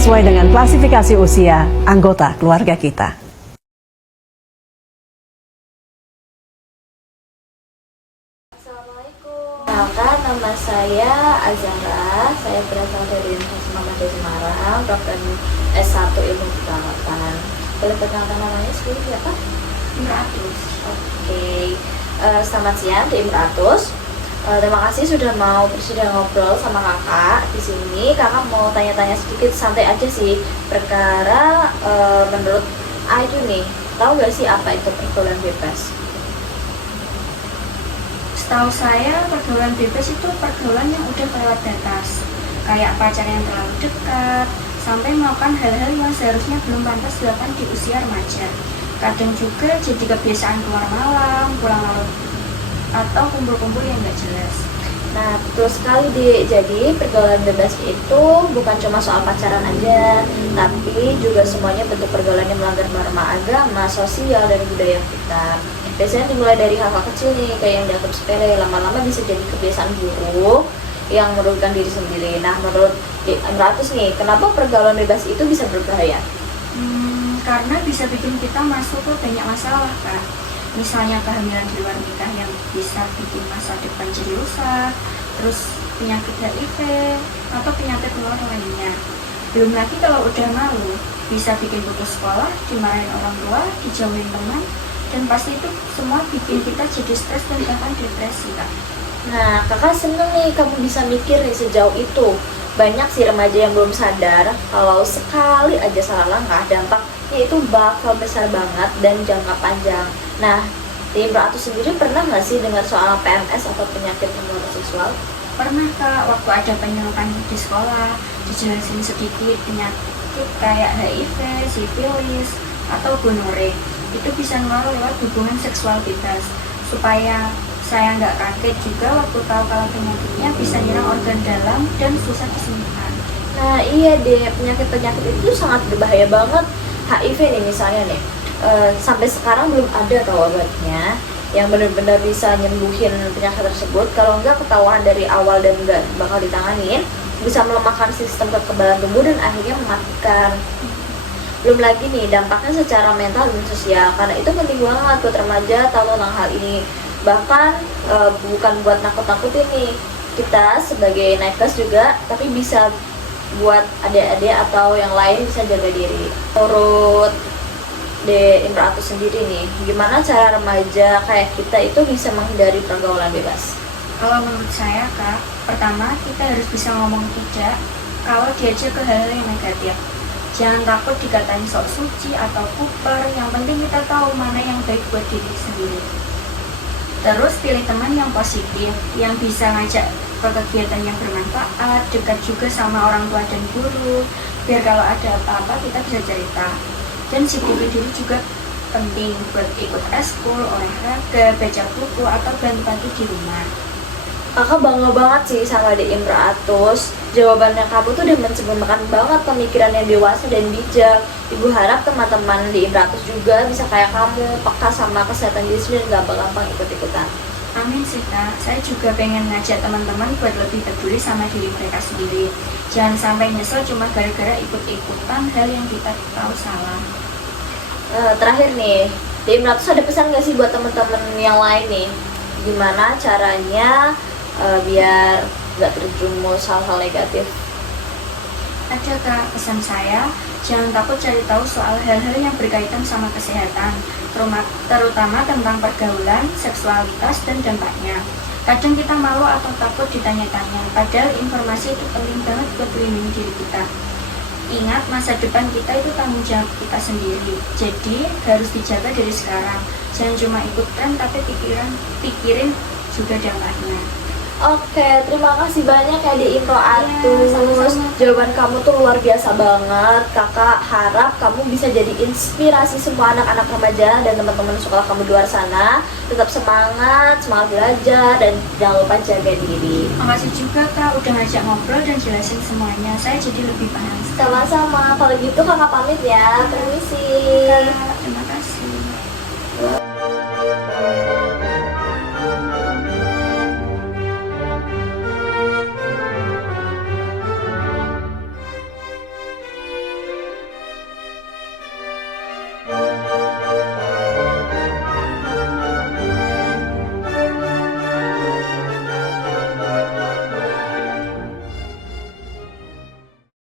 sesuai dengan klasifikasi usia anggota keluarga kita. Assalamualaikum. Kenalkan, nama saya Azara. Saya berasal dari Universitas Muhammadiyah Semarang, program S1 Ilmu Perawatan. Boleh perkenalkan namanya sendiri siapa? Imratus. Oke. Selamat siang di Imratus. Terima kasih sudah mau bersedia ngobrol sama kakak di sini. Kakak mau tanya-tanya sedikit, santai aja sih. Perkara menurut Ayu nih, tahu nggak sih apa itu pergaulan bebas? Setahu saya pergaulan bebas itu pergaulan yang udah kelewat batas, kayak pacar yang terlalu dekat, sampai melakukan hal-hal yang seharusnya belum pantas dilakukan di usia remaja. Kadang juga jadi kebiasaan keluar malam, pulang larut, atau kumpul-kumpul yang nggak jelas. Nah, betul sekali, Dik. Jadi, pergaulan bebas itu bukan cuma soal pacaran aja, tapi juga semuanya bentuk pergaulan yang melanggar norma agama, sosial, dan budaya kita. Biasanya dimulai dari hal-hal kecil nih, kayak yang dianggap sepele, lama-lama bisa jadi kebiasaan buruk yang merugikan diri sendiri. Nah, menurut Imratus nih, kenapa pergaulan bebas itu bisa berbahaya? Karena bisa bikin kita masuk ke banyak masalah, Kak. Misalnya kehamilan di luar nikah yang bisa bikin masa depan jadi rusak, terus penyakit HIV atau penyakit menular lainnya. Belum lagi kalau udah malu, bisa bikin putus sekolah, dimarahin orang tua, dijauhin teman, dan pasti itu semua bikin kita jadi stres dan bahkan depresi, Kak. Nah, kakak seneng nih kamu bisa mikir nih sejauh itu. Banyak sih remaja yang belum sadar kalau sekali aja salah langkah, dampaknya itu bakal besar banget dan jangka panjang. Nah, di Imratus sendiri pernah nggak sih dengar soal PMS atau penyakit menular seksual? Pernah, Kak, waktu ada penyuluhan di sekolah, dijelasin sedikit penyakit kayak HIV, sifilis, atau gonore. Itu bisa nular lewat hubungan seksual bebas. Supaya saya nggak kaget juga waktu tahu kalau penyakitnya bisa nyerang organ dalam dan susah disembuhkan. Nah iya deh, penyakit-penyakit itu sangat berbahaya banget. HIV nih misalnya nih, sampai sekarang belum ada tau obatnya yang benar-benar bisa nyembuhin penyakit tersebut. Kalau nggak ketahuan dari awal dan nggak bakal ditanganin, bisa melemahkan sistem kekebalan tubuh dan akhirnya mematikan. Belum lagi nih dampaknya secara mental dan sosial, karena itu penting banget buat remaja tahu tentang hal ini. Bahkan bukan buat nakut-nakutin nih kita sebagai nakes juga, tapi bisa buat adik-adik atau yang lain bisa jaga diri. Menurut Imratus sendiri nih, gimana cara remaja kayak kita itu bisa menghindari pergaulan bebas? Kalau menurut saya, Kak, pertama kita harus bisa ngomong tidak kalau diajak ke hal yang negatif. Jangan takut dikatain sok suci atau kuper, yang penting kita tahu mana yang baik buat diri sendiri. Terus pilih teman yang positif, yang bisa ngajak ke kegiatan yang bermanfaat, dekat juga sama orang tua dan guru, biar kalau ada apa-apa kita bisa cerita. Dan sibukkan diri juga penting buat ikut eskul, olahraga, baca buku, atau bantu-bantu di rumah. Kakak bangga banget sih sama di Imratus. Jawabannya kamu tuh udah mencerminkan banget pemikiran yang dewasa dan bijak. Ibu harap teman-teman di Imratus juga bisa kayak kamu, peka sama kesehatan diri sendiri dan gak gampang ikut-ikutan. Amin sih, Kak. Saya juga pengen ngajak teman-teman buat lebih peduli sama diri mereka sendiri. Jangan sampai nyesel cuma gara-gara ikut-ikutan hal yang kita tahu salah. Terakhir nih, di Imratus ada pesan gak sih buat teman-teman yang lain nih? Gimana caranya biar gak terjerumus hal-hal negatif? Ada, Kak, pesan saya, jangan takut cari tahu soal hal-hal yang berkaitan sama kesehatan, terutama tentang pergaulan, seksualitas, dan dampaknya. Kadang kita malu atau takut ditanya-tanya, padahal informasi itu penting banget buat melindungi diri kita. Ingat, masa depan kita itu tanggung jawab kita sendiri, jadi harus dijaga dari sekarang. Jangan cuma ikut tren, tapi pikirin juga dampaknya. Oke, terima kasih banyak ya di Imratus. sama-sama. Jawaban kamu tuh luar biasa banget. Kakak harap kamu bisa jadi inspirasi semua anak-anak remaja dan teman-teman sekolah kamu di luar sana. Tetap semangat belajar, dan jangan lupa jaga diri. Makasih juga, Kak, udah ngajak ngobrol dan jelasin semuanya. Saya jadi lebih paham. Sama-sama, kalau gitu kakak pamit ya. Permisi. Kak, terima kasih.